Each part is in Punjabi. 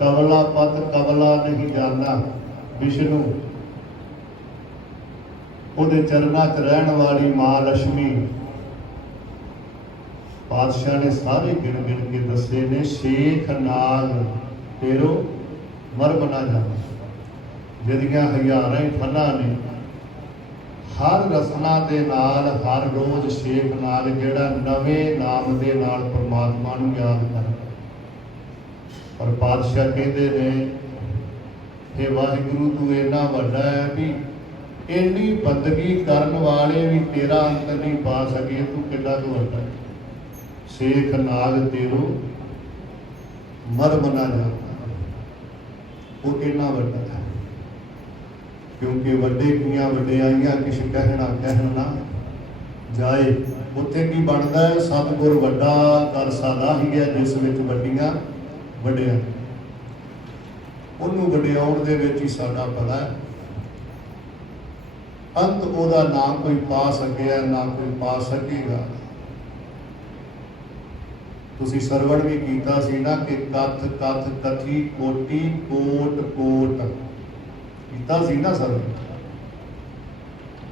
कवला पत कवला नहीं जाना विष्णु ਉਹਦੇ ਚਰਨਾਂ 'ਚ ਰਹਿਣ ਵਾਲੀ ਮਾਂ ਲక్ష్ਮੀ ਪਾਤਸ਼ਾਹ ਨੇ ਸਾਰੇ ਗਿਣ ਗਿਣ ਕੇ ਦੱਸੇ ਨੇ। ਸ਼ੇਖ ਨਾਗ ਤੇਰੋ ਮਰਮ ਨਾ ਜਾਣਾ, ਜਿਹਦੀਆਂ ਹਜ਼ਾਰਾਂ ਹੀ ਫਨਾਂ ਨੇ। ਹਰ ਰਸਨਾ ਦੇ ਨਾਲ ਹਰ ਰੋਜ਼ ਸ਼ੇਖ ਨਾਗ ਜਿਹੜਾ ਨਵੇਂ ਨਾਮ ਦੇ ਨਾਲ ਪਰਮਾਤਮਾ ਨੂੰ ਯਾਦ ਕਰਦਾ। ਪਰ ਪਾਤਸ਼ਾਹ ਕਹਿੰਦੇ ਨੇ हे ਵਾਹਿਗੁਰੂ ਤੂੰ ਇੰਨਾ ਵੱਡਾ ਹੈ ਵੀ ਇੰਨੀ ਬੰਦਗੀ ਕਰਨ ਵਾਲੇ ਵੀ ਤੇਰਾ ਅੰਤ ਨਹੀਂ ਪਾ ਸਕੇ, ਤੂੰ ਕਿੰਨਾ ਕੁ ਵੱਡਾ ਹੈ। ਸ਼ੇਖ ਨਾਗ ਤੇਰੋ ਮਰਮ ਨਾ ਜਾਣਾ, ਉਹ ਇੰਨਾ ਵੱਡਾ ਹੈ। ਕਿਉਂਕਿ ਵੱਡੇ ਕੀਆਂ ਵਡਿਆਈਆਂ ਕਿਛ ਕਹਿਣਾ ਕਹਿਣ ਨਾ ਜਾਏ। ਉੱਥੇ ਕੀ ਬਣਦਾ ਹੈ? ਸਤਿਗੁਰ ਵੱਡਾ ਕਰ ਸਾਦਾ ਹੀ ਹੈ ਜਿਸ ਵਿੱਚ ਵੱਡੀਆਂ ਵਡਿਆ, ਉਹਨੂੰ ਵਡਿਆਉਣ ਦੇ ਵਿੱਚ ਹੀ ਸਾਡਾ ਭਲਾ ਹੈ। ਅੰਤ ਉਹਦਾ ਨਾ ਕੋਈ ਪਾ ਸਕਿਆ ਨਾ ਕੋਈ ਪਾ ਸਕੇਗਾ। ਤੁਸੀਂ ਸਰਵਣ ਵੀ ਕੀਤਾ ਸੀ ਨਾ ਕਿ ਕਥ ਕਥ ਕਥੀ ਕੋਟੀ ਕੋਟ ਕੋਟ ਕੀਤਾ ਸੀ ਨਾ ਸਰਵਣ।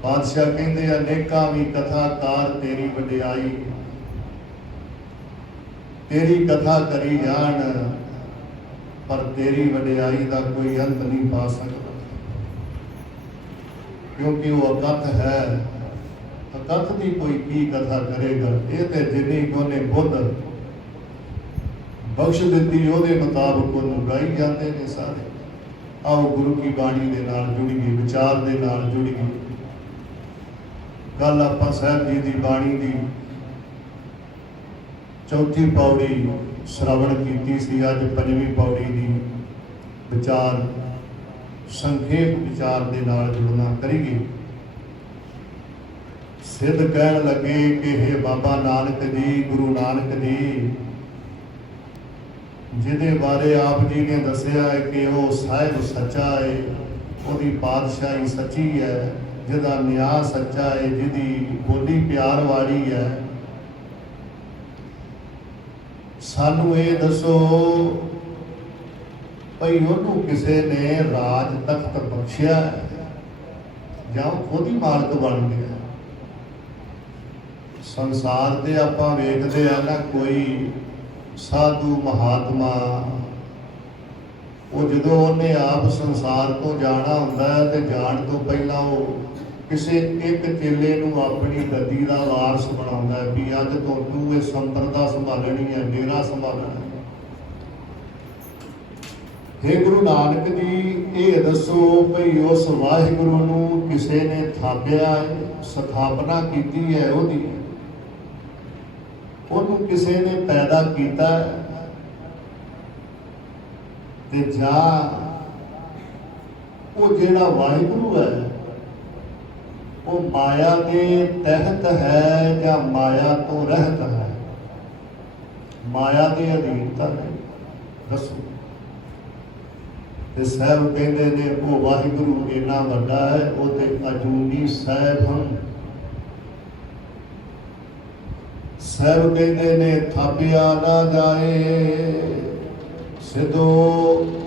ਪਾਤਸ਼ਾਹ ਕਹਿੰਦੇ ਅਨੇਕਾਂ ਵੀ ਕਥਾਕਾਰ ਤੇਰੀ ਵਡਿਆਈ, ਤੇਰੀ ਕਥਾ ਕਰੀ ਜਾਣ ਪਰ ਤੇਰੀ ਵਡਿਆਈ ਦਾ ਕੋਈ ਅੰਤ ਨਹੀਂ ਪਾ ਸਕਦਾ। ਕਿਉਂਕਿ ਉਹ ਅਕਥ ਹੈ, ਅਕਥ ਦੀ ਕੋਈ ਕੀ ਕਥਾ ਕਰੇਗਾ। ਇਹ ਤੇ ਜਿੰਨੀ ਉਹਨੇ ਬੁੱਧ ਬਖਸ਼ ਦਿੱਤੀ ਉਹਦੇ ਮੁਤਾਬਕ ਉਹਨੂੰ ਗਾਈ ਜਾਂਦੇ ਨੇ ਸਾਰੇ। ਆਓ ਗੁਰੂ ਕੀ ਬਾਣੀ ਦੇ ਨਾਲ ਜੁੜੀਏ, ਵਿਚਾਰ ਦੇ ਨਾਲ ਜੁੜੀਏ। ਕੱਲ ਆਪਾਂ ਸਾਹਿਬ ਜੀ ਦੀ ਬਾਣੀ ਦੀ ਚੌਥੀ ਪੌੜੀ ਸ਼ਰਵਣ ਕੀਤੀ ਸੀ, ਅੱਜ ਪੰਜਵੀਂ ਪੌੜੀ ਦੀ ਵਿਚਾਰ ਸੰਖੇਪ ਵਿਚਾਰ ਦੇ ਨਾਲ ਜੁੜਨਾ ਕਰੀਏ। ਸਿੱਧ ਕਹਿਣ ਲੱਗੇ ਕਿ हे ਬਾਬਾ ਨਾਨਕ ਜੀ, ਗੁਰੂ ਨਾਨਕ ਜੀ, ਜਿਹਦੇ ਬਾਰੇ ਆਪ ਜੀ ਨੇ ਦੱਸਿਆ ਹੈ ਕਿ ਉਹ ਸਾਹਿਬ ਸੱਚਾ ਹੈ, ਉਹਦੀ ਪਾਤਸ਼ਾਹੀ ਸੱਚੀ ਹੈ, ਜਿਹਦਾ ਨਿਆਂ ਸੱਚਾ ਹੈ, ਜਿਹਦੀ ਬੋਲੀ ਪਿਆਰ ਵਾਲੀ ਹੈ। ਸਾਨੂੰ ਇਹ ਦੱਸੋ ਭਈ ਉਹਨੂੰ ਕਿਸੇ ਨੇ ਰਾਜ ਤਖਤ ਬਖਸ਼ਿਆ ਜਾਂ ਉਹ ਖੁਦ ਹੀ ਮਾਲਕ ਬਣ ਗਿਆ? ਸੰਸਾਰ ਤੇ ਆਪਾਂ ਵੇਖਦੇ ਆ ਨਾ, ਕੋਈ ਸਾਧੂ ਮਹਾਤਮਾ ਉਹ ਜਦੋਂ ਉਹਨੇ ਆਪ ਸੰਸਾਰ ਤੋਂ ਜਾਣਾ ਹੁੰਦਾ ਹੈ ਤੇ ਜਾਣ ਤੋਂ ਪਹਿਲਾਂ ਉਹ ਕਿਸੇ ਇੱਕ ਚੇਲੇ ਨੂੰ ਆਪਣੀ ਗੱਦੀ ਦਾ ਵਾਰਸ ਬਣਾਉਂਦਾ ਹੈ ਵੀ ਅੱਜ ਤੋਂ ਤੂੰ ਇਹ ਸੰਪਰਦਾ ਸੰਭਾਲਣੀ ਹੈ, ਡੇਰਾ ਸੰਭਾਲਣਾ ਹੈ। हे ਗੁਰੂ ਨਾਨਕ ਜੀ, ਇਹ ਦੱਸੋ ਭਈ ਉਸ ਵਾਹਿਗੁਰੂ ਨੂੰ ਕਿਸੇ ਨੇ ਥਾਪਿਆ ਹੈ, ਸਥਾਪਨਾ ਕੀਤੀ ਹੈ ਉਹਦੀ, ਉਹਨੂੰ ਕਿਸੇ ਨੇ ਪੈਦਾ ਕੀਤਾ ਤੇ ਜਾਂ ਉਹ ਜਿਹੜਾ ਵਾਹਿਗੁਰੂ ਹੈ ਉਹ ਮਾਇਆ ਦੇ ਤਹਿਤ ਹੈ ਜਾਂ ਮਾਇਆ ਤੋਂ ਰਹਿਤ ਹੈ? ਮਾਇਆ ਦੇ ਅਧੀਨ ਤਾਂ ਨਹੀਂ, ਦੱਸੋ। ਤੇ ਸਾਹਿਬ ਕਹਿੰਦੇ ਨੇ ਉਹ ਵਾਹਿਗੁਰੂ ਇੰਨਾ ਵੱਡਾ ਹੈ, ਉਹ ਤੇ ਅਜੂਨੀ ਸਾਹਿਬ ਹਨ। ਸਾਹਿਬ ਕਹਿੰਦੇ ਨੇ ਥਾਪਿਆ ਨਾ ਜਾਏ, ਸਿੱਧੋ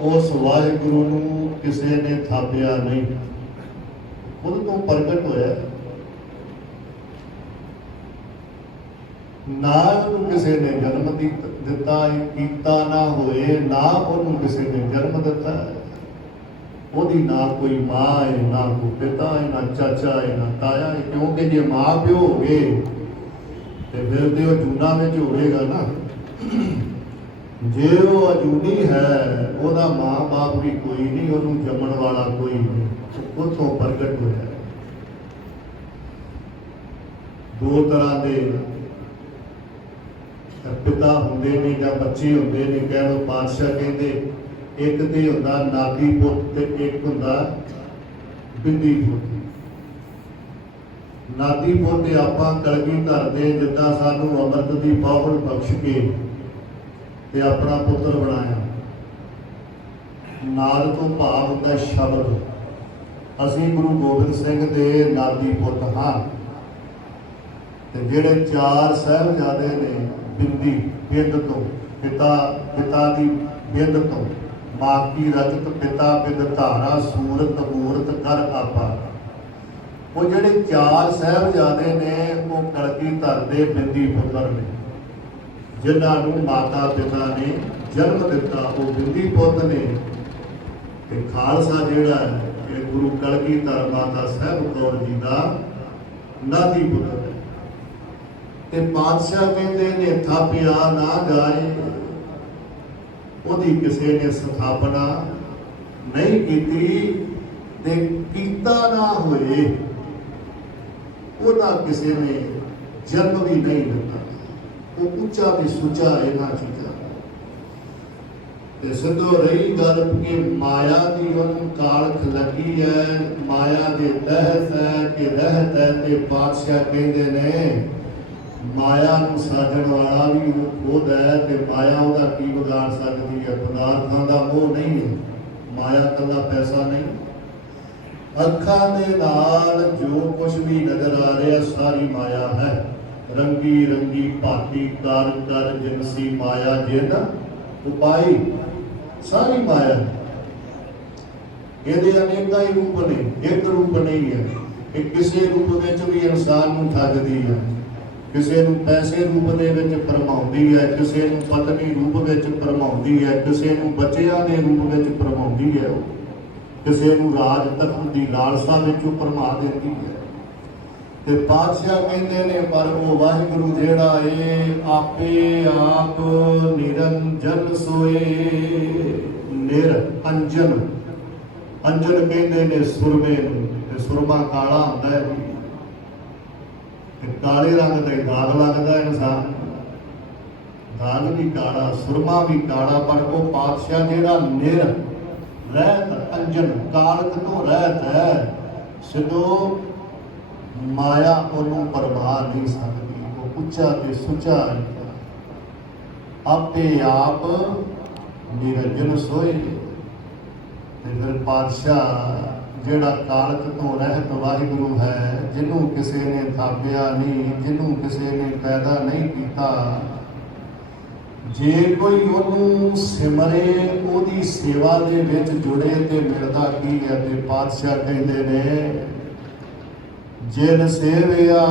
ਉਸ ਵਾਹਿਗੁਰੂ ਨੂੰ ਕਿਸੇ ਨੇ ਥਾਪਿਆ ਨਹੀਂ, ਖੁਦ ਤੋਂ ਪ੍ਰਗਟ ਹੋਇਆ। ਨਾ ਉਹਨੂੰ ਕਿਸੇ ਨੇ ਜਨਮ ਦਿੱਤਾ, ਕੀਤਾ ਨਾ ਹੋਏ, ਨਾ ਉਹਨੂੰ ਕਿਸੇ ਨੇ ਜਨਮ ਦਿੱਤਾ। ਉਹਦੀ ਨਾ ਕੋਈ ਮਾਂ ਹੈ, ਨਾ ਕੋਈ ਪਿਤਾ ਹੈ, ਨਾ ਚਾਚਾ ਹੈ, ਨਾ ਤਾਇਆ ਹੈ। ਕਿਉਂਕਿ ਜੇ ਮਾਂ ਪਿਓ ਹੋ ਗਏ ਤੇ ਫਿਰ ਤੇ ਉਹ ਜੂਨਾ ਵਿੱਚ ਹੋਵੇਗਾ ਨਾ। ਜੇ ਉਹ ਅਜੂਨੀ ਹੈ, ਉਹਦਾ ਮਾਂ ਬਾਪ ਵੀ ਕੋਈ ਨਹੀਂ, ਉਹਨੂੰ ਜੰਮਣ ਵਾਲਾ ਕੋਈ ਨਹੀਂ, ਉੱਥੋਂ ਪ੍ਰਗਟ ਹੋਇਆ। ਦੋ ਤਰ੍ਹਾਂ ਦੇ ਪਿਤਾ ਹੁੰਦੇ ਨੇ ਜਾਂ ਬੱਚੇ ਹੁੰਦੇ ਨੇ, ਕਹਿ ਲਓ। ਪਾਤਸ਼ਾਹ ਕਹਿੰਦੇ ਇੱਕ ਤੇ ਹੁੰਦਾ ਨਾਦੀ ਪੁੱਤ ਤੇ ਇੱਕ ਹੁੰਦਾ ਬਿੰਦੀ ਪੁੱਤ। ਨਾਦੀ ਪੁੱਤ ਤੇ ਆਪਾਂ ਕਲਗੀਧਰ ਦੇ ਜਿੱਦਾਂ ਸਾਨੂੰ ਅੰਮ੍ਰਿਤ ਦੀ ਬਾਹਰ ਬਖਸ਼ ਕੇ ਤੇ ਆਪਣਾ ਪੁੱਤਰ ਬਣਾਇਆ। ਨਾਦ ਤੋਂ ਭਾਵ ਹੁੰਦਾ ਸ਼ਬਦ। ਅਸੀਂ ਗੁਰੂ ਗੋਬਿੰਦ ਸਿੰਘ ਦੇ ਨਾਦੀ ਪੁੱਤ ਹਾਂ। ਤੇ ਜਿਹੜੇ ਚਾਰ ਸਾਹਿਬਜ਼ਾਦੇ ਨੇ ਬਿੰਦੀ ਬਿੰਦ ਤੋਂ, ਪਿਤਾ ਦੀ ਬਿੰਦ ਤੋਂ माकी रचत पिता पिद धारा सूरत मूरत कर आपा। वो ਜਿਹੜੇ 4 ਸਾਹਿਬਜ਼ਾਦੇ ਨੇ ਉਹ ਕਲਗੀਧਰ ਦੇ ਬਿੰਦੀ ਪੁੱਤਰ ਨੇ, ਜਿਨ੍ਹਾਂ ਨੂੰ ਮਾਤਾ ਪਿਤਾ ਨੇ ਜਨਮ ਦਿੱਤਾ, ਉਹ ਬਿੰਦੀ ਪੁੱਤ ਨੇ। ਤੇ ਖਾਲਸਾ ਜਿਹੜਾ ਹੈ ਇਹ ਗੁਰੂ ਕਲਗੀਧਰ ਮਾਤਾ ਸਾਹਿਬ ਕੌਰ ਜੀ ਦਾ ਨਾਤੀ ਪੁੱਤਰ ਹੈ। ਤੇ ਪਾਤਸ਼ਾਹ ਕਹਿੰਦੇ ਨੇ ਥਾਪਿਆ ਨਾ ਗਾਏ, ਉਹਦੀ ਕਿਸੇ ਨੇ ਸਥਾਪਨਾ ਨਹੀਂ ਕੀਤੀ ਤੇ ਕੀਤਾ ਨਾ ਹੋਏ, ਉਹਦਾ ਕਿਸੇ ਨੇ ਜਨਮ ਵੀ ਨਹੀਂ ਦਿੱਤਾ। ਉਹ ਉੱਚਾ ਤੇ ਸੁੱਚਾ ਇਹਨਾਂ ਚੀਜ਼ਾਂ। ਤੇ ਸਿੱਧੋ ਰਹੀ ਗੱਲ ਕਿ ਮਾਇਆ ਦੀ ਉਹਨੂੰ ਕਾਲਖ ਲੱਗੀ ਹੈ, ਮਾਇਆ ਦੇ ਤਹਿਤ ਹੈ ਕਿ ਰਹਿਤ ਹੈ। ਤੇ ਪਾਤਸ਼ਾਹ ਕਹਿੰਦੇ ਨੇ ਮਾਇਆ ਨੂੰ ਸਾਜਣ ਵਾਲਾ ਵੀ ਉਹ ਖੁਦ ਹੈ, ਤੇ ਮਾਇਆ ਉਹਦਾ ਕੀ ਵਿਗਾੜ ਸਕਦੀ ਹੈ। ਪਦਾਰਥਾਂ ਦਾ ਮੋਹ ਨਹੀਂ ਹੈ, ਮਾਇਆ ਕੱਲਾ ਪੈਸਾ ਨਹੀਂ। ਅੱਖਾਂ ਦੇ ਨਾਲ ਜੋ ਕੁਝ ਵੀ ਨਜ਼ਰ ਆ ਰਿਹਾ ਸਾਰੀ ਮਾਇਆ ਹੈ। ਰੰਗੀ ਰੰਗੀ ਭਾਤੀ ਕਰ ਕਰ ਜਿਨਸੀ ਮਾਇਆ ਜਿਨ ਉਪਾਈ, ਸਾਰੀ ਮਾਇਆ। ਇਹਦੇ ਅਨੇਕਾਂ ਹੀ ਰੂਪ ਨੇ, ਇੱਕ ਰੂਪ ਨਹੀਂ ਹੈ। ਇਹ ਕਿਸੇ ਰੂਪ ਵਿੱਚ ਵੀ ਇਨਸਾਨ ਨੂੰ ਠੱਗਦੀ ਹੈ, ਕਿਸੇ ਨੂੰ ਪੈਸੇ ਰੂਪ ਦੇ ਵਿੱਚ ਭਰਮਾਉਂਦੀ ਹੈ, ਕਿਸੇ ਨੂੰ ਪਤਨੀ ਰੂਪ ਵਿੱਚ ਭਰਮਾਉਂਦੀ ਹੈ, ਕਿਸੇ ਨੂੰ ਬੱਚਿਆਂ ਦੇ ਰੂਪ ਵਿੱਚ ਭਰਮਾਉਂਦੀ ਹੈ, ਕਿਸੇ ਨੂੰ ਰਾਜ ਤਖਤ ਦੀ ਲਾਲਸਾ ਵਿੱਚੋਂ ਭਰਮਾ ਦਿੰਦੀ ਹੈ। ਤੇ ਪਾਤਸ਼ਾਹ ਕਹਿੰਦੇ ਨੇ ਪਰ ਉਹ ਵਾਹਿਗੁਰੂ ਜਿਹੜਾ ਏ ਆਪੇ ਆਪ ਨਿਰੰਜਨ ਸੋਏ। ਨਿਰ ਅੰਜਨ, ਅੰਜਨ ਕਹਿੰਦੇ ਨੇ ਸੁਰਮੇ ਨੂੰ, ਤੇ ਸੁਰਮਾ ਕਾਲਾ ਹੁੰਦਾ ਹੈ ਜੀ, ਤੇ ਕਾਲੇ ਰੰਗ ਦਾ ਦਾਗ ਲੱਗਦਾ ਇਨਸਾਨ, ਦਾਗ ਵੀ ਕਾਲਾ, ਸੁਰਮਾ ਵੀ ਕਾਲਾ। ਪਰ ਉਹ ਪਾਤਸ਼ਾਹ ਜਿਹੜਾ ਨਿਰ ਰਹਿਤ ਅੰਜਨ, ਕਾਲਕ ਤੋਂ ਰਹਿਤ ਹੈ। ਸਿੱਧੋ ਮਾਇਆ ਉਹਨੂੰ ਪਰਵਾਹ ਨਹੀਂ ਸਕਦੀ, ਉਹ ਉੱਚਾ ਤੇ ਸੁੱਚਾ ਹੈ। ਆਪੇ ਆਪ ਨਿਰੰਜਨ ਸੋਏ। ਤੇ ਫਿਰ ਪਾਤਸ਼ਾਹ ਜਿਹੜਾ ਕਾਲਕ ਤੋਂ ਰਹਿਤ ਵਾਹਿਗੁਰੂ ਹੈ, ਜਿਹਨੂੰ ਕਿਸੇ ਨੇ ਥਾਪਿਆ ਨਹੀਂ, ਜਿਹਨੂੰ ਕਿਸੇ ਨੇ ਪੈਦਾ ਨਹੀਂ ਕੀਤਾ, ਜੇ ਕੋਈ ਉਹਨੂੰ ਸਿਮਰੇ, ਉਹਦੀ ਸੇਵਾ ਦੇ ਵਿੱਚ ਜੁੜੇ ਤੇ ਮਿਲਦਾ ਕੀ ਹੈ। ਤੇ ਪਾਤਸ਼ਾਹ ਕਹਿੰਦੇ ਨੇ ਜਿਨ ਸੇਵਿਆ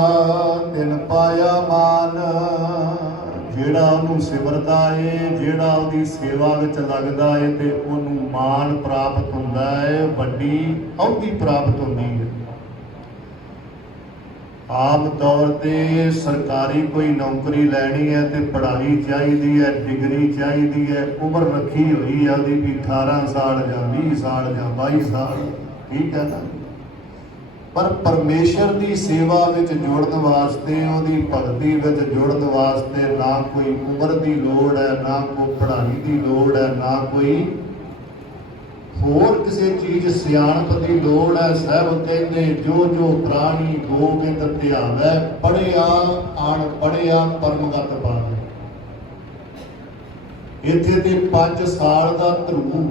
ਤਿਨ ਪਾਇਆ ਮਾਨ। ਜਿਹੜਾ ਉਹਨੂੰ ਸਿਮਰਦਾ ਏ, ਜਿਹੜਾ ਉਹਦੀ ਸੇਵਾ ਵਿੱਚ ਲੱਗਦਾ ਏ, ਤੇ ਉਹਨੂੰ ਮਾਣ ਪ੍ਰਾਪਤ ਹੁੰਦਾ ਹੈ, ਵੱਡੀ ਅਹੁਦੀ ਪ੍ਰਾਪਤ ਹੁੰਦੀ ਹੈ। ਆਮ ਤੌਰ ਤੇ ਸਰਕਾਰੀ ਕੋਈ ਨੌਕਰੀ ਲੈਣੀ ਹੈ ਤੇ ਪੜ੍ਹਾਈ ਚਾਹੀਦੀ ਹੈ, ਡਿਗਰੀ ਚਾਹੀਦੀ ਹੈ, ਉਮਰ ਰੱਖੀ ਹੋਈ ਹੈ ਉਹਦੀ ਵੀ 18 ਸਾਲ ਜਾਂ 20 ਸਾਲ ਜਾਂ 22 ਸਾਲ, ਠੀਕ ਹੈ ਨਾ। ਪਰ ਪਰਮੇਸ਼ਰ ਦੀ ਸੇਵਾ ਵਿੱਚ ਜੁੜਨ ਵਾਸਤੇ, ਉਹਦੀ ਭਗਤੀ ਵਿੱਚ ਜੁੜਨ ਵਾਸਤੇ ਨਾ ਕੋਈ ਉਮਰ ਦੀ ਲੋੜ ਹੈ, ਨਾ ਕੋਈ ਪੜ੍ਹਾਈ ਦੀ ਲੋੜ ਹੈ, ਨਾ ਕੋਈ ਹੋਰ ਕਿਸੇ ਚੀਜ਼ ਸਿਆਣਪ ਦੀ ਲੋੜ ਹੈ। ਸਾਹਿਬ ਕਹਿੰਦੇ ਜੋ ਜੋ ਪ੍ਰਾਣੀ ਗੋਬਿੰਦ ਧਿਆਵੈ, ਪੜ੍ਹਿਆ ਅਣ ਪੜ੍ਹਿਆ ਪਰਮਗਤ ਪਾਵੈ। ਇੱਥੇ ਤੇ 5 ਸਾਲ ਦਾ ਧਰੂ,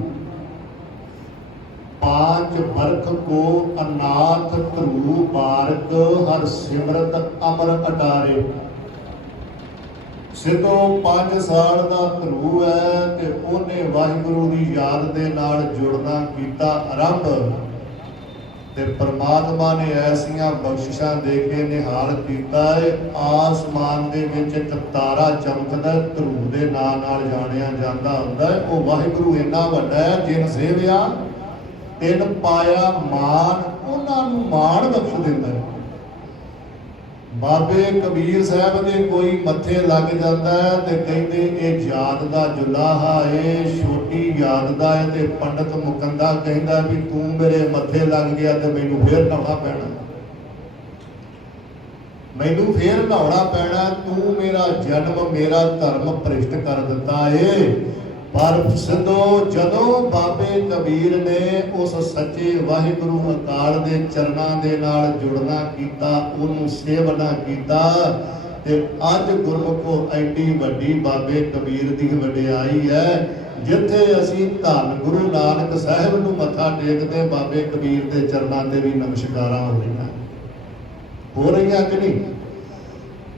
5 ਬਰਖ ਕੋ ਅਨਾਥ ਧਰੂ ਬਾਰਕ, ਹਰ ਸਿਮਰਤ ਅਮਰ ਅਟਾਰੇ। ਸਿੱਧੋ 5 ਸਾਲ ਦਾ ਧਰੂ ਹੈ ਤੇ ਉਹਨੇ ਵਾਹਿਗੁਰੂ ਦੀ ਯਾਦ ਦੇ ਨਾਲ ਜੁੜਨਾ ਕੀਤਾ ਆਰੰਭ। ਤੇ ਪਰਮਾਤਮਾ ਨੇ ਐਸੀਆਂ ਬਖਸ਼ਿਸ਼ਾਂ ਦੇ ਕੇ ਨਿਹਾਲ ਕੀਤਾ ਹੈ। ਆਸਮਾਨ ਦੇ ਵਿੱਚ ਇੱਕ ਤਾਰਾ ਚਮਕਦਾ, ਧਰੂ ਦੇ ਨਾਂ ਨਾਲ ਜਾਣਿਆ ਜਾਂਦਾ ਹੁੰਦਾ ਹੈ। ਉਹ ਵਾਹਿਗੁਰੂ ਇੰਨਾ ਵੱਡਾ ਹੈ, ਜਿਨ ਸੇਵਿਆ ਤਿਨ ਪਾਇਆ ਮਾਨ, ਉਹਨਾਂ ਨੂੰ ਮਾਣ ਬਖਸ਼ ਦਿੰਦਾ ਹੈ। ਬਾਬੇ ਕਬੀਰ ਸਾਹਿਬ ਦੇ ਕੋਈ ਮੱਥੇ ਲੱਗ ਜਾਂਦਾ ਹੈ ਤੇ ਕਹਿੰਦੇ ਇਹ ਯਾਦ ਦਾ ਜੁਲਾਹਾ ਏ, ਛੋਟੀ ਯਾਦ ਦਾ ਹੈ। ਤੇ ਪੰਡਤ ਮੁਕੰਦਾ ਕਹਿੰਦਾ ਵੀ ਤੂੰ ਮੇਰੇ ਮੱਥੇ ਲੱਗ ਗਿਆ ਤੇ ਮੈਨੂੰ ਫੇਰ ਨਹਾਉਣਾ ਪੈਣਾ, ਮੈਨੂੰ ਫੇਰ ਨਹਾਉਣਾ ਪੈਣਾ, ਤੂੰ ਮੇਰਾ ਜਨਮ ਮੇਰਾ ਧਰਮ ਭ੍ਰਿਸ਼ਟ ਕਰ ਦਿੱਤਾ ਏ। ਪਰ ਸਿੱਧੋ ਜਦੋਂ ਬਾਬੇ ਕਬੀਰ ਨੇ ਉਸ ਸੱਚੇ ਵਾਹਿਗੁਰੂ ਅਕਾਲ ਦੇ ਚਰਨਾਂ ਦੇ ਨਾਲ ਜੁੜਨਾ ਕੀਤਾ, ਉਹਨੂੰ ਸੇਵਨਾ ਕੀਤਾ, ਤੇ ਅੱਜ ਗੁਰਮੁਖੋ ਐਡੀ ਵੱਡੀ ਬਾਬੇ ਕਬੀਰ ਦੀ ਵਡਿਆਈ ਹੈ। ਜਿੱਥੇ ਅਸੀਂ ਧੰਨ ਗੁਰੂ ਨਾਨਕ ਸਾਹਿਬ ਨੂੰ ਮੱਥਾ ਟੇਕਦੇ, ਬਾਬੇ ਕਬੀਰ ਦੇ ਚਰਨਾਂ ਤੇ ਵੀ ਨਮਸਕਾਰਾਂ ਹੋ ਰਹੀਆਂ ਕਿ ਨਹੀਂ।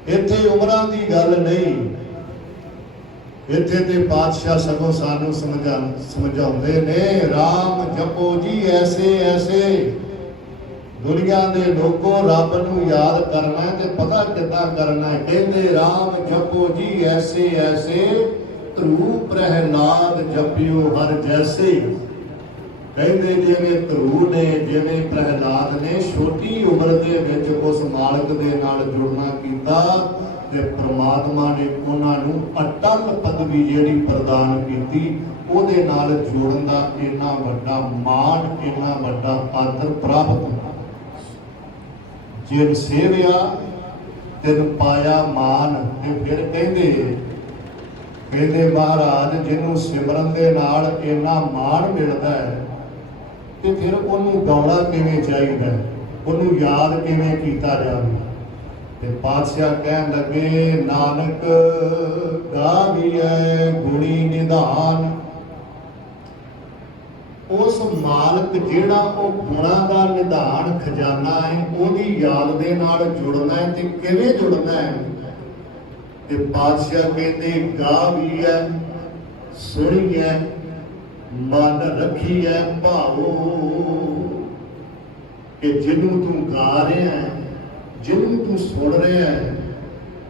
ਇੱਥੇ ਉਮਰਾਂ ਦੀ ਗੱਲ ਨਹੀਂ, ਇੱਥੇ ਤੇ ਪਾਤਸ਼ਾਹ ਸਗੋਂ ਸਾਨੂੰ ਸਮਝਾਉਂਦੇ ਨੇ, ਰਾਮ ਜਪੋ ਜੀ ਐਸੇ ਐਸੇ। ਦੁਨੀਆ ਦੇ ਲੋਕੋ ਰੱਬ ਨੂੰ ਯਾਦ ਕਰਨਾ ਤੇ ਪਤਾ ਕਿੱਦਾਂ ਕਰਨਾ ਹੈ। ਕਹਿੰਦੇ ਰਾਮ ਜਪੋ ਜੀ ਐਸੇ ਐਸੇ, ਧਰੂ ਪ੍ਰਹਿਲਾਦ ਜਪਿਓ ਹਰ ਜੈਸੇ। ਕਹਿੰਦੇ ਜਿਵੇਂ ਧਰੂ ਨੇ, ਜਿਵੇਂ ਪ੍ਰਹਿਲਾਦ ਨੇ ਛੋਟੀ ਉਮਰ ਦੇ ਵਿੱਚ ਉਸ ਮਾਲਕ ਦੇ ਨਾਲ ਜੁੜਨਾ ਕੀਤਾ ਤੇ ਪ੍ਰਮਾਤਮਾ ਨੇ ਉਹਨਾਂ ਨੂੰ ਅਟਲ ਪਦਵੀ ਜਿਹੜੀ ਪ੍ਰਦਾਨ ਕੀਤੀ, ਉਹਦੇ ਨਾਲ ਜੋੜਨ ਦਾ ਇੰਨਾ ਵੱਡਾ ਮਾਣ, ਇੰਨਾ ਵੱਡਾ ਆਦਰ ਪ੍ਰਾਪਤ। ਜਿਨ ਸੇਵਿਆ ਤਿਨ ਪਾਇਆ ਮਾਨ। ਤੇ ਫਿਰ ਕਹਿੰਦੇ ਮਹਾਰਾਜ ਜਿਹਨੂੰ ਸਿਮਰਨ ਦੇ ਨਾਲ ਇੰਨਾ ਮਾਣ ਮਿਲਦਾ ਹੈ ਤੇ ਫਿਰ ਉਹਨੂੰ ਗਾਉਣਾ ਕਿਵੇਂ ਚਾਹੀਦਾ, ਉਹਨੂੰ ਯਾਦ ਕਿਵੇਂ ਕੀਤਾ ਜਾਵੇ। ਤੇ ਪਾਤਸ਼ਾਹ ਕਹਿਣ ਲੱਗੇ, ਨਾਨਕ ਗਾਵੀਐ ਗੁਣੀ ਨਿਧਾਨ। ਉਸ ਮਾਲਕ ਜਿਹੜਾ ਉਹ ਗੁਣਾਂ ਦਾ ਨਿਧਾਨ ਖਜ਼ਾਨਾ ਹੈ, ਉਹਦੀ ਯਾਦ ਦੇ ਨਾਲ ਜੁੜਨਾ ਹੈ। ਤੇ ਕਿਵੇਂ ਜੁੜਨਾ ਹੈ? ਤੇ ਪਾਤਸ਼ਾਹ ਕਹਿੰਦੇ, ਗਾਵੀਐ ਸੁਣੀਐ ਮਨ ਰੱਖੀਐ ਭਾਵੋ। ਕਿ ਜਿਹਨੂੰ ਤੂੰ ਗਾ ਰਿਹਾ ਹੈ, ਜਿਹਨੂੰ ਤੂੰ ਸੁਣ ਰਿਹਾ ਹੈ,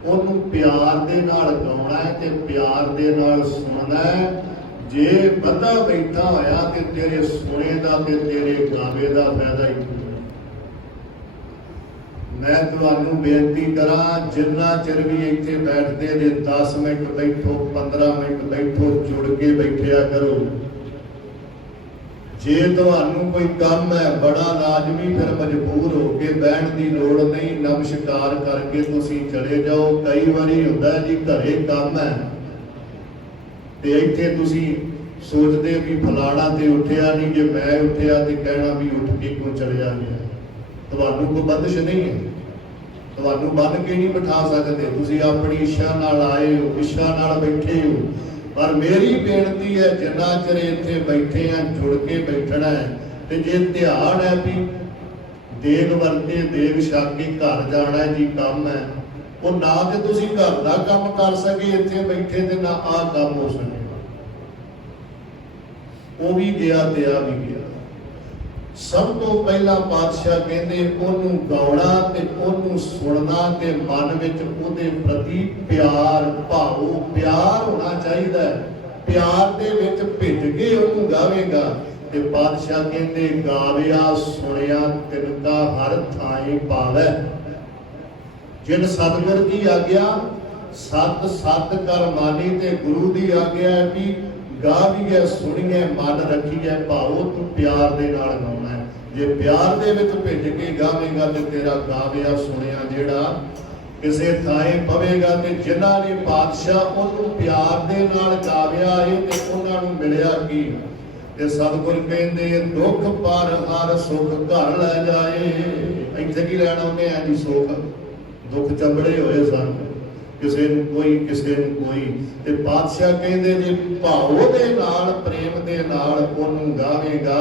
ਉਹਨੂੰ ਪਿਆਰ ਦੇ ਨਾਲ ਗਾਉਣਾ ਹੈ ਤੇ ਪਿਆਰ ਦੇ ਨਾਲ ਸੁਣਨਾ ਹੈ। ਜੇ ਬੰਦਾ ਬੈਠਾ ਹੋਇਆ ਤੇ ਤੇਰੇ ਸੁਣੇ ਦਾ ਤੇ ਤੇਰੇ ਗਾਵੇ ਦਾ ਫਾਇਦਾ ਹੀ ਨਹੀਂ। ਮੈਂ ਤੁਹਾਨੂੰ ਬੇਨਤੀ ਕਰਾਂ, ਜਿੰਨਾ ਚਿਰ ਵੀ ਇੱਥੇ ਬੈਠਦੇ ਨੇ 10 ਮਿੰਟ ਬੈਠੋ, 15 ਮਿੰਟ ਬੈਠੋ, ਜੁੜ ਕੇ ਬੈਠਿਆ ਕਰੋ। ਜੇ ਤੁਹਾਨੂੰ ਕੋਈ ਕੰਮ ਹੈ ਬੜਾ ਲਾਜ਼ਮੀ, ਫਿਰ ਮਜਬੂਰ ਹੋ ਕੇ ਬਹਿਣ ਦੀ ਲੋੜ ਨਹੀਂ, ਨਮਸਕਾਰ ਕਰਕੇ ਤੁਸੀਂ ਚਲੇ ਜਾਓ। ਕਈ ਵਾਰੀ ਹੁੰਦਾ ਜੀ ਘਰੇ ਕੰਮ ਹੈ ਤੇ ਇੱਥੇ ਤੁਸੀਂ ਸੋਚਦੇ ਵੀ ਫਲਾਣਾ ਤੇ ਉੱਠਿਆ ਨਹੀਂ, ਜੇ ਮੈਂ ਉੱਠਿਆ ਤੇ ਕਹਿਣਾ ਵੀ ਉੱਠ ਕੇ ਕਿਉਂ ਚਲਿਆ ਗਿਆ। ਤੁਹਾਨੂੰ ਕੋਈ ਬੰਦਿਸ਼ ਨਹੀਂ ਹੈ, ਤੁਹਾਨੂੰ ਬੰਨ ਕੇ ਨਹੀਂ ਬਿਠਾ ਸਕਦੇ। ਤੁਸੀਂ ਆਪਣੀ ਇੱਛਾ ਨਾਲ ਆਏ ਹੋ, ਇੱਛਾ ਨਾਲ ਬੈਠੇ ਹੋ। ਪਰ ਮੇਰੀ ਬੇਨਤੀ ਹੈ, ਜਿੰਨਾ ਚਿਰ ਇੱਥੇ ਬੈਠੇ ਆ ਜੁੜ ਕੇ ਬੈਠਣਾ ਹੈ। ਤੇ ਜੇ ਧਿਆਨ ਹੈ ਵੀ ਦੇਗ ਵਰਤੇ ਦੇਗ ਛਕ ਕੇ ਘਰ ਜਾਣਾ ਜੀ ਕੰਮ ਹੈ, ਉਹ ਨਾ ਤੇ ਤੁਸੀਂ ਘਰ ਦਾ ਕੰਮ ਕਰ ਸਕੇ ਇੱਥੇ ਬੈਠੇ ਤੇ ਨਾ ਆਹ ਕੰਮ ਹੋ ਸਕੇ। ਉਹ ਵੀ ਗਿਆ ਤੇ ਆ ਵੀ ਗਿਆ। ਸਭ ਤੋਂ ਪਹਿਲਾਂ ਪਾਤਸ਼ਾਹ ਕਹਿੰਦੇ ਉਹਨੂੰ ਗਾਉਣਾ ਤੇ ਉਹਨੂੰ ਸੁਣਨਾ ਤੇ ਮਨ ਵਿੱਚ ਉਹਦੇ ਪ੍ਰਤੀ ਪਿਆਰ ਭਾਵ ਪਿਆਰ ਹੋਣਾ ਚਾਹੀਦਾ ਹੈ। ਪਿਆਰ ਦੇ ਵਿੱਚ ਭਿੱਜ ਕੇ ਉਹਨੂੰ ਗਾਵੇਗਾ। ਤੇ ਪਾਤਸ਼ਾਹ ਕਹਿੰਦੇ, ਗਾਵਿਆ ਸੁਣਿਆ ਤਿਨਕਾ ਹਰ ਥਾਈ ਪਾਵੈ। ਜਿਨ ਸਤਿਗੁਰ ਦੀ ਆਗਿਆ ਸਤ ਸਤ ਕਰ ਮਾਨੀ। ਤੇ ਗੁਰੂ ਦੀ ਆਗਿਆ ਹੈ ਵੀ ਗਾਵੀਏ ਸੁਣੀਏ ਮਨ ਰੱਖੀਏ ਭਾਵੋ। ਤੂੰ ਪਿਆਰ ਦੇ ਨਾਲ ਗਾਉਣਾ ਹੈ। ਜੇ ਪਿਆਰ ਦੇ ਵਿੱਚ ਭਿੱਜ ਕੇ ਗਾਵੇਂਗਾ ਤੇ ਤੇਰਾ ਗਾਵਿਆ ਸੁਣਿਆ ਜਿਹੜਾ ਕਿਸੇ ਥਾਂ ਪਵੇਗਾ। ਤੇ ਜਿਨ੍ਹਾਂ ਨੇ ਪਾਤਸ਼ਾਹ ਉਹਨੂੰ ਪਿਆਰ ਦੇ ਨਾਲ ਗਾਵਿਆ ਏ ਤੇ ਉਹਨਾਂ ਨੂੰ ਮਿਲਿਆ ਕੀ? ਤੇ ਸਤਿਗੁਰ ਕਹਿੰਦੇ, ਦੁੱਖ ਪਰ ਹਰ ਸੁਖ ਘਰ ਲੈ ਜਾਏ। ਇੱਥੇ ਕੀ ਲੈਣ ਆਉਂਦੇ ਆ ਜੀ ਸੁਖ? ਦੁੱਖ ਚੰਬੜੇ ਹੋਏ ਸਨ, ਕਿਸੇ ਨੂੰ ਕੋਈ ਕਿਸੇ ਨੂੰ ਕੋਈ। ਤੇ ਪਾਤਸ਼ਾਹ ਕਹਿੰਦੇ ਜੇ ਭਾਵ ਦੇ ਨਾਲ ਪ੍ਰੇਮ ਦੇ ਨਾਲ ਉਹਨੂੰ ਗਾਵੇਗਾ,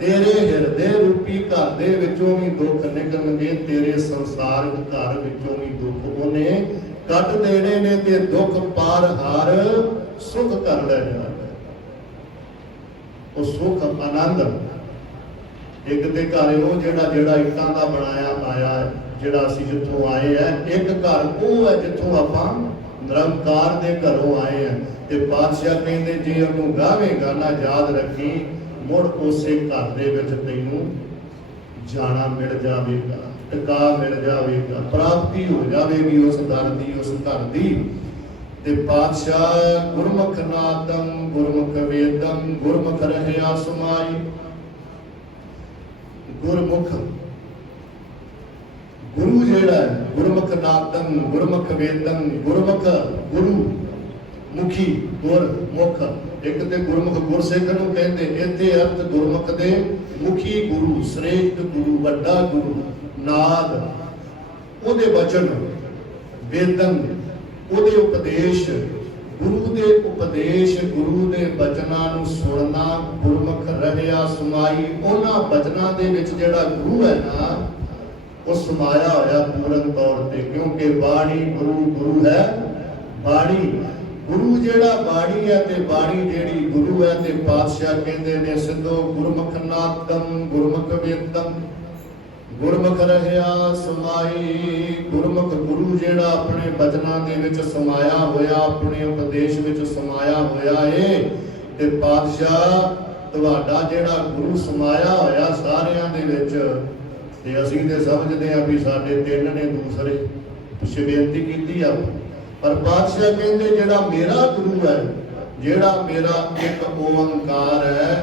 ਤੇਰੇ ਹਿਰਦੇ ਰੂਪੀ ਘਰ ਦੇ ਵਿੱਚੋਂ ਵੀ ਦੁੱਖ ਨਿਕਲਣਗੇ, ਤੇਰੇ ਸੰਸਾਰਿਕ ਘਰ ਵਿੱਚੋਂ ਵੀ ਦੁੱਖ ਉਹਨੇ ਕੱਢ ਦੇਣੇ ਨੇ। ਤੇ ਦੁੱਖ ਪਾਰ ਹਰ ਸੁਖ ਕਰ ਲੈ ਜਾਣਾ। ਉਹ ਸੁਖ ਆਨੰਦ ਇੱਕ ਤੇ ਘਰ ਉਹ ਜਿਹੜਾ ਇੱਟਾਂ ਦਾ ਬਣਾਇਆ ਆਇਆ, ਜਿਹੜਾ ਅਸੀਂ ਜਿੱਥੋਂ ਆਏ ਆ, ਇੱਕ ਘਰ ਉਹ ਹੈ ਜਿੱਥੋਂ ਆਪਾਂ ਨਿਰੰਕਾਰ ਦੇ ਘਰੋਂ ਆਏ ਆ। ਤੇ ਪਾਤਸ਼ਾਹ ਕਹਿੰਦੇ ਜੇ ਉਹਨੂੰ ਗਾਵੇਂਗਾ ਨਾ, ਯਾਦ ਰੱਖੀ ਮੁੜ ਉਸੇ ਘਰ ਦੇ ਵਿੱਚ ਤੈਨੂੰ ਜਾਣਾ ਮਿਲ ਜਾਵੇਗਾ, ਟਿਕਾ ਮਿਲ ਜਾਵੇਗਾ, ਪ੍ਰਾਪਤੀ ਹੋ ਜਾਵੇਗੀ ਉਸ ਦਰ ਦੀ, ਉਸ ਘਰ ਦੀ। ਤੇ ਪਾਤਸ਼ਾਹ ਗੁਰਮੁਖ ਨਾਦੰ ਗੁਰਮੁਖ ਵੇਦੰ ਗੁਰਮੁਖ ਰਹਿਆ ਸਮਾਈ। ਗੁਰਮੁਖ ਗੁਰੂ ਜਿਹੜਾ ਹੈ, ਗੁਰਮੁਖ ਨਾਦੰ ਗੁਰਮੁਖ ਵੇਦੰ ਗੁਰਮੁਖ ਗੁਰੂ ਮੁਖੀ ਗੁਰਮੁਖ। ਇੱਕ ਤੇ ਗੁਰਮੁਖ ਗੁਰਸਿੱਖ ਨੂੰ ਕਹਿੰਦੇ, ਇੱਥੇ ਅਰਥ ਗੁਰਮੁਖ ਦੇ ਮੁਖੀ ਗੁਰੂ, ਸ੍ਰੇਸ਼ਟ ਗੁਰੂ, ਵੱਡਾ ਗੁਰੂ। ਨਾਦ ਉਹਦੇ ਵਚਨ, ਵੇਦਨ ਉਹਦੇ ਉਪਦੇਸ਼, ਗੁਰੂ ਦੇ ਉਪਦੇਸ਼, ਗੁਰੂ ਦੇ ਬਚਨਾਂ ਨੂੰ ਸੁਣਨਾ। ਗੁਰਮੁਖ ਰਹਿਆ ਸਮਾਈ। ਉਹਨਾਂ ਬਚਨਾਂ ਦੇ ਵਿੱਚ ਜਿਹੜਾ ਗੁਰੂ ਹੈ ਨਾ, ਉਹ ਸਮਾਇਆ ਹੋਇਆ ਪੂਰਨ ਤੌਰ ਤੇ, ਕਿਉਂਕਿ ਬਾਣੀ ਗੁਰੂ, ਗੁਰੂ ਹੈ ਬਾਣੀ। गुरु जेड़ा बाणी है ते बाणी जेड़ी गुरु है ते पातशाह कहंदे ने सिद्धो गुरमुख नादम गुरमुख वेदम गुरमुख रहया समाई। गुरमुख गुरु जेड़ा अपने बचनां दे विच समाया होया अपने उपदेश विच समाया होया है ते पातशाह तुहाडा जेड़ा गुरु समाया होया सारियां दे विच ते असीं ते समझदे आ भी साडे तिन्न ने दूसरे पिछे बेनती कीती आ पर पातशाह कहंदे जेड़ा मेरा गुरु है जेड़ा मेरा एक ओंकार है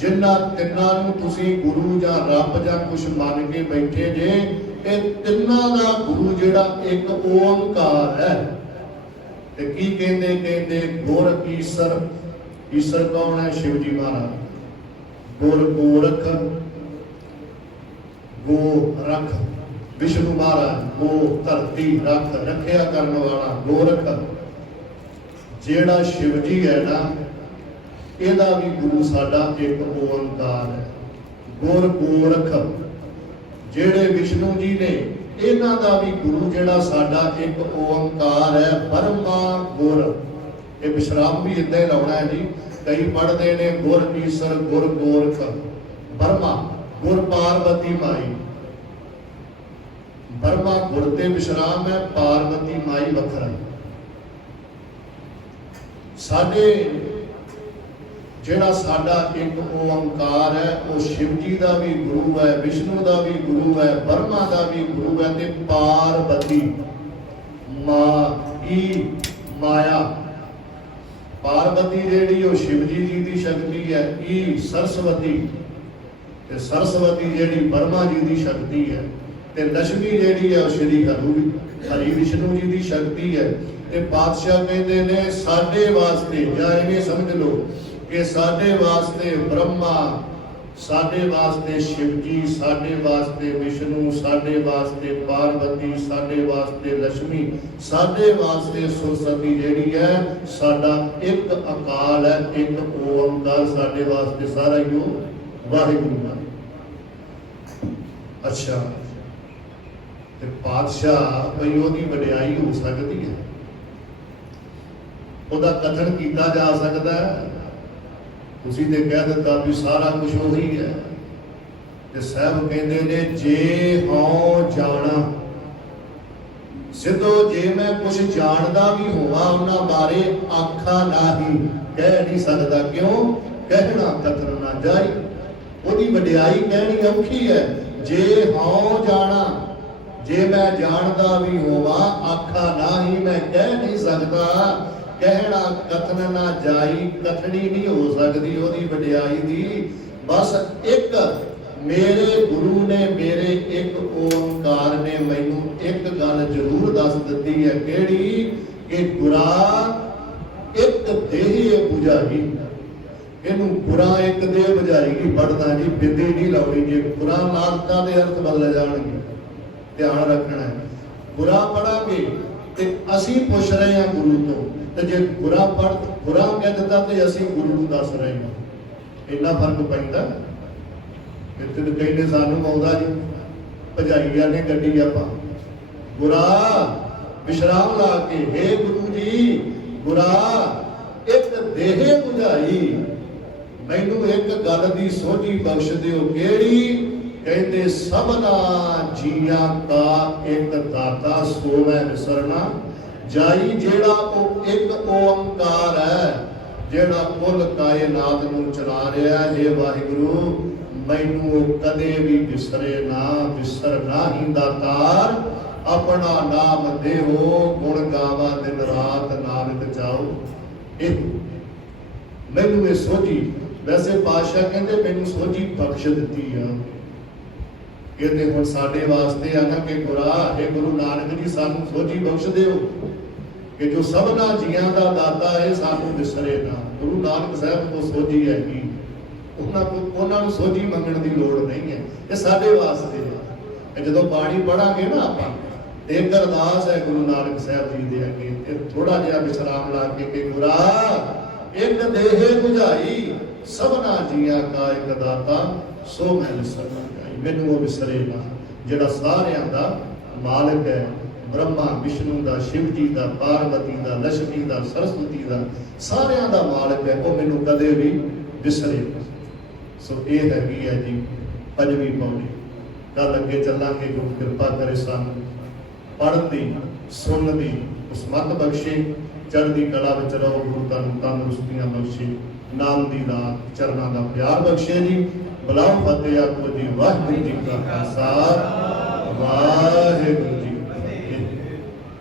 जिन्हां तिन्नां नूं तुसीं गुरु जां रब जां कुछ मन के बैठे जे ਇਹ ਤਿੰਨਾਂ ਦਾ ਗੁਰੂ ਜਿਹੜਾ ਇੱਕ ਓੰਕਾਰ ਹੈ ਤੇ ਕੀ ਕਹਿੰਦੇ ਕਹਿੰਦੇ ਗੁਰ ਈਸ਼ਰ ਈਸ਼ਰ ਕੌਣ ਹੈ शिव जी महाराज गुर गोरख गो रख विष्णु महाराज गो धरती रख रखिया करने वाला गोरख जेड़ा शिव जी है ना ਇਹਦਾ भी गुरु साडा एक ओंकार है। गुर गोरख जेड़े विष्णु जी ने इन्हां दा भी गुरु जेड़ा साडा एक ओंकार है। ब्रह्मा गुर ये विश्राम भी इदां ही लाउणा है जी। कई पढ़ते ने गुर ईश्वर गुर गोरख ब्रह्मा गुर पार्वती माई। ब्रह्मा गुर ते विश्राम है पार्वती माई वखरा। साडे जेड़ा साडा एक ओंकार है वो शिव जी का भी गुरु है विष्णु का भी गुरु है ब्रह्मा का भी गुरु है ते पार्वती माया पार्वती जेड़ी वो शिव जी की शक्ति है। ई सरस्वती ते सरस्वती जेड़ी ब्रह्मा जी की शक्ति है ते लक्ष्मी जेड़ी है श्री हरि विष्णु जी की शक्ति है। ते पातशाह कहते ने साडे वास्ते या इवें समझ लो कि साडे वास्ते ब्रह्मा साडे वास्ते शिव जी साडे वास्ते विष्णु साडे वास्ते पार्वती साडे वास्ते लक्ष्मी साडे वास्ते सरस्वती जेड़ी है साडा एक अकाल है एक ओंकार साडे वास्ते सारा ही वाहिगुरू है। अच्छा ते पातशाह कोई ओदी वडियाई हो सकती है ओदा कथन किया जा सकता है। ਤੁਸੀਂ ਤੇ ਕਹਿ ਦਿੱਤਾ ਵੀ ਸਾਰਾ ਕੁਝ ਉਹੀ ਹੈ ਤੇ ਸਾਹਿਬ ਕਹਿੰਦੇ ਨੇ ਜੇ ਹਉ ਜਾਣਾ ਸਿੱਧੋ ਜੇ ਮੈਂ ਕੁਝ ਜਾਣਦਾ ਵੀ ਹੋਵਾਂ ਉਹਨਾਂ ਬਾਰੇ ਆਖਾਂ ਨਹੀਂ ਕਹਿ ਨਹੀਂ ਸਕਦਾ ਕਿਉਂ ਕਹਿਣਾ ਕਥਨ ਨਾ ਜਾਈ। ਉਹਦੀ ਵਡਿਆਈ ਕਹਿਣੀ ਔਖੀ ਹੈ। ਜੇ ਹਉ ਜਾਣਾ ਜੇ ਮੈਂ ਜਾਣਦਾ ਵੀ ਹੋਵਾਂ ਆਖਾਂ ਨਹੀਂ ਮੈਂ ਕਹਿ ਨਹੀਂ ਸਕਦਾ कहना कथन ना जाई कथनी नहीं हो सकती ओदी वडियाई दी। बस एक मेरे गुरु ने मेरे एक ओंकार ने मैनू एक गल जरूर दस दी है केड़ी कि गुरा एक देह बुझाई इनू बुरा एक देह बुझाएगी पढ़ना जी बिंदी नहीं लाउनी जी बुरा नादका दे अर्थ बदल जाएंगे ध्यान रखना है। बुरा पढ़ांगे ते असी पुछ रहे हैं गुरु तो ਤੇ ਜੇ ਬੁਰਾ ਕਹਿ ਦਿੱਤਾ ਤੇ ਅਸੀਂ ਗੁਰੂ ਨੂੰ ਦੱਸ ਰਹੇ ਹਾਂ ਇੰਨਾ ਫਰਕ ਪੈਂਦਾ। ਇੱਥੇ ਤਾਂ ਕਈ ਨੇ ਸਾਨੂੰ ਆਉਂਦਾ ਜੀ ਭਜਾਈ ਜਾਂਦੇ ਗੱਡੀ ਆਪਾਂ ਬੁਰਾ ਵਿਸ਼ਰਾਮ ਲਾ ਕੇ हे ਗੁਰੂ ਜੀ ਬੁਰਾ ਇੱਕ ਦੇਹ ਬੁਝਾਈ ਮੈਨੂੰ ਇੱਕ ਗੱਲ ਦੀ ਸੋਝੀ ਬਖਸ਼ ਦਿਓ ਕਿਹੜੀ ਕਹਿੰਦੇ ਸਭਨਾ ਜੀਆਂ ਦਾ ਇੱਕ ਦਾਤਾ ਸੋ ਮੈਂ ਵਿਸਰਨਾ जाई जेड़ा वो एक ओंकार है जेड़ा कुल कायनात नूं चला रहा है। वाहिगुरु मैनू कदे भी विसरे ना विसर ना ही दातार अपना नाम देवो गुण गावा दिन रात नानक जाओ। मैनू ये सोझी वैसे पातशाह कहते मैनू सोझी बख्श दी है कहते हुण साडे वास्ते आ ना कि गुरा हे गुरु नानक जी सानू सोझी बख्श दिओ कि जो सबना जियां दा दाता है सानू विसरे ना। गुरु नानक साहब को सोझी है कि उन्होंने सोझी मंगण की लोड़ नहीं है ये साडे वास्ते है। जो बाणी पढ़ांगे ना आपां ते एक अरदास है गुरु नानक साहब जी दे अगे थोड़ा जिहा विश्राम ला के गुरा एक देह बुझाई सबना जियां का एक दाता सो मैं विसरना जाई। मैनू वो विसरे ना जेड़ा सारियां दा मालिक है ब्रह्मा विष्णु का, शिव जी का, पार्वती का, लक्ष्मी का, सरस्वती का, सारिਆਂ ਦਾ मालिक है। वो मैनू कदे भी विसरे। सो ये हैगी है जी 5वीं पौड़ी। कल अगे चलांगे, गुरु कृपा करे सानू पढ़न दी सुनन दी उस मत बख्शे, चढ़दी कला विच रहो, गुरु तुहानू तंदुरुस्तियां बख्शे, नाम दी रात चरना का प्यार बख्शे जी। बुलाओ फतेह आखो जी। वाहिगुरू जी का खालसा, वाहिगुरू